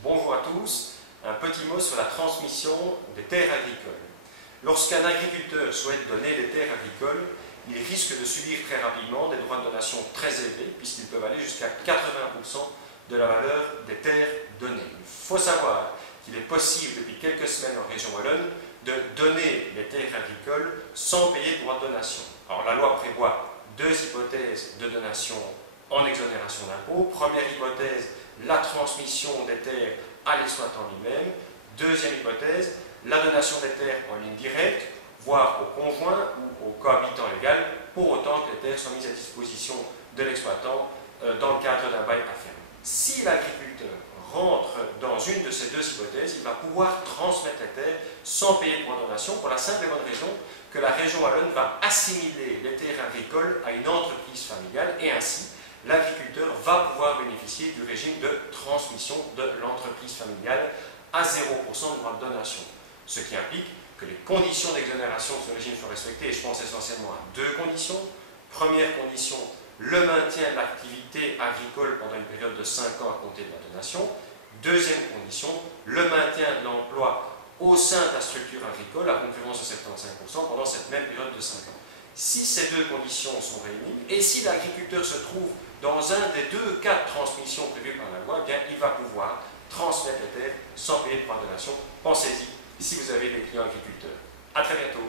Bonjour à tous. Un petit mot sur la transmission des terres agricoles. Lorsqu'un agriculteur souhaite donner des terres agricoles, il risque de subir très rapidement des droits de donation très élevés, puisqu'ils peuvent aller jusqu'à 80% de la valeur des terres données. Il faut savoir qu'il est possible depuis quelques semaines en région wallonne de donner les terres agricoles sans payer de droits de donation. Alors la loi prévoit deux hypothèses de donation en exonération d'impôts. Première hypothèse, la transmission des terres à l'exploitant lui-même. Deuxième hypothèse, la donation des terres en ligne directe, voire au conjoint ou au cohabitant légal, pour autant que les terres soient mises à disposition de l'exploitant dans le cadre d'un bail à ferme. Si l'agriculteur rentre dans une de ces deux hypothèses, il va pouvoir transmettre les terres sans payer de droits de donation, pour la simple et bonne raison que la région wallonne va assimiler les terres agricoles à une entreprise familiale, et ainsi l'agriculteur va pouvoir bénéficier du régime de transmission de l'entreprise familiale à 0% de droits de donation. Ce qui implique que les conditions d'exonération de ce régime sont respectées, et je pense essentiellement à deux conditions. Première condition, le maintien de l'activité agricole pendant une période de 5 ans à compter de la donation. Deuxième condition, le maintien de l'emploi au sein de la structure agricole à concurrence de 75% pendant cette même période de 5 ans. Si ces deux conditions sont réunies, et si l'agriculteur se trouve dans un des deux cas de transmission prévus par la loi, eh bien, il va pouvoir transmettre les terres sans payer de droits de donation. Pensez-y si vous avez des clients agriculteurs. À très bientôt.